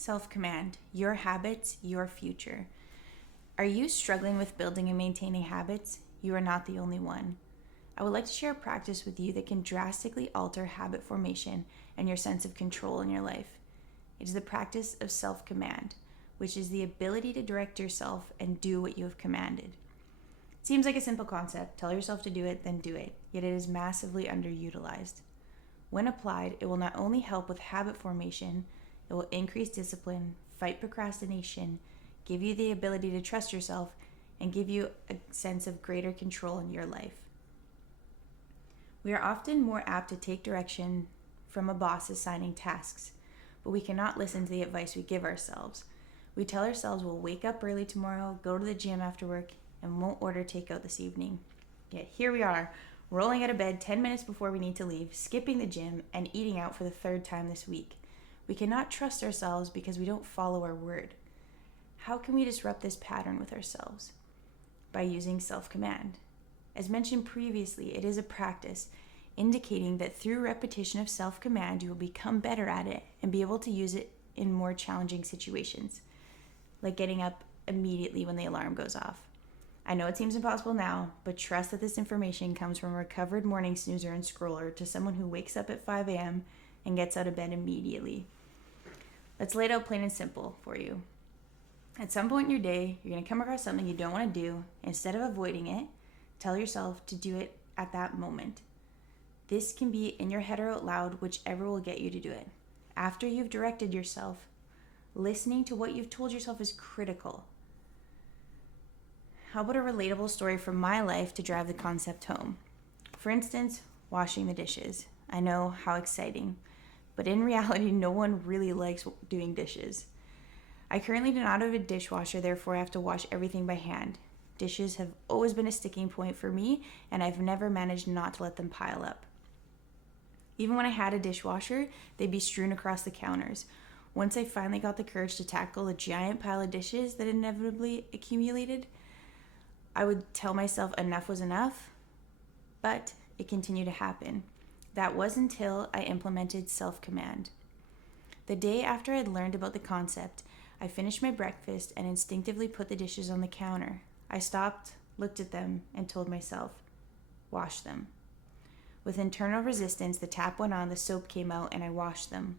Self-command, your habits, your future. Are you struggling with building and maintaining habits? You are not the only one. I would like to share a practice with you that can drastically alter habit formation and your sense of control in your life. It is the practice of self-command, which is the ability to direct yourself and do what you have commanded. It seems like a simple concept. Tell yourself to do it, then do it. Yet it is massively underutilized. When applied, it will not only help with habit formation, it will increase discipline, fight procrastination, give you the ability to trust yourself, and give you a sense of greater control in your life. We are often more apt to take direction from a boss assigning tasks, but we cannot listen to the advice we give ourselves. We tell ourselves we'll wake up early tomorrow, go to the gym after work, and won't order takeout this evening. Yet here we are, rolling out of bed 10 minutes before we need to leave, skipping the gym, and eating out for the third time this week. We cannot trust ourselves because we don't follow our word. How can we disrupt this pattern with ourselves? By using self-command. As mentioned previously, it is a practice indicating that through repetition of self-command, you will become better at it and be able to use it in more challenging situations, like getting up immediately when the alarm goes off. I know it seems impossible now, but trust that this information comes from a recovered morning snoozer and scroller to someone who wakes up at 5 a.m. and gets out of bed immediately. Let's lay it out plain and simple for you. At some point in your day, you're going to come across something you don't want to do. Instead of avoiding it, tell yourself to do it at that moment. This can be in your head or out loud, whichever will get you to do it. After you've directed yourself, listening to what you've told yourself is critical. How about a relatable story from my life to drive the concept home? For instance, washing the dishes. I know, how exciting. But in reality, no one really likes doing dishes. I currently do not have a dishwasher, therefore I have to wash everything by hand. Dishes have always been a sticking point for me, and I've never managed not to let them pile up. Even when I had a dishwasher, they'd be strewn across the counters. Once I finally got the courage to tackle a giant pile of dishes that inevitably accumulated, I would tell myself enough was enough, but it continued to happen. That was until I implemented self-command. The day after I'd learned about the concept, I finished my breakfast and instinctively put the dishes on the counter. I stopped, looked at them, and told myself, wash them. With internal resistance, the tap went on, the soap came out, and I washed them.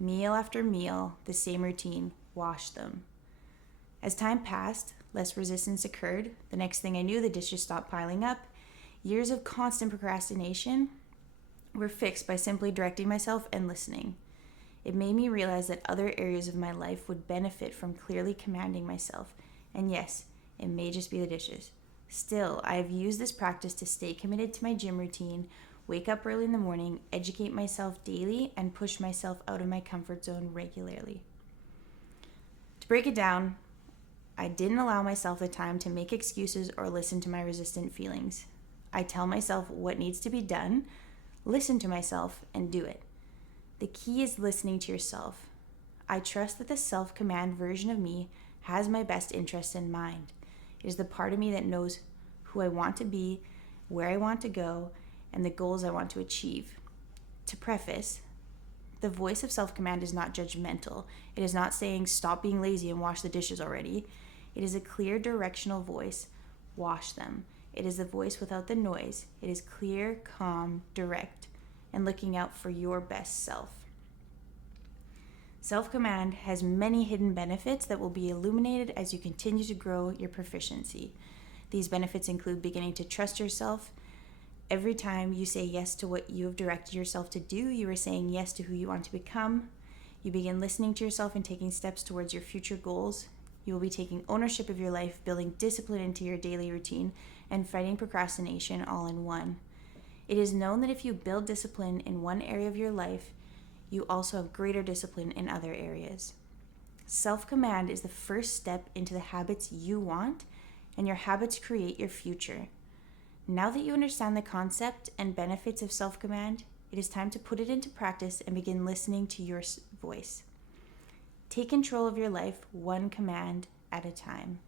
Meal after meal, the same routine, wash them. As time passed, less resistance occurred. The next thing I knew, the dishes stopped piling up. Years of constant procrastination were fixed by simply directing myself and listening. It made me realize that other areas of my life would benefit from clearly commanding myself. And yes, it may just be the dishes. Still, I have used this practice to stay committed to my gym routine, wake up early in the morning, educate myself daily, and push myself out of my comfort zone regularly. To break it down, I didn't allow myself the time to make excuses or listen to my resistant feelings. I tell myself what needs to be done, listen to myself, and do it. The key is listening to yourself. I trust that the self-command version of me has my best interests in mind. It is the part of me that knows who I want to be, where I want to go, and the goals I want to achieve. To preface, the voice of self-command is not judgmental. It is not saying, stop being lazy and wash the dishes already. It is a clear directional voice, wash them. It is the voice without the noise. It is clear, calm, direct, and looking out for your best self. Self-command has many hidden benefits that will be illuminated as you continue to grow your proficiency. These benefits include beginning to trust yourself. Every time you say yes to what you have directed yourself to do, you are saying yes to who you want to become. You begin listening to yourself and taking steps towards your future goals. You will be taking ownership of your life, building discipline into your daily routine, and fighting procrastination all in one. It is known that if you build discipline in one area of your life, you also have greater discipline in other areas. Self-command is the first step into the habits you want, and your habits create your future. Now that you understand the concept and benefits of self-command, it is time to put it into practice and begin listening to your voice. Take control of your life one command at a time.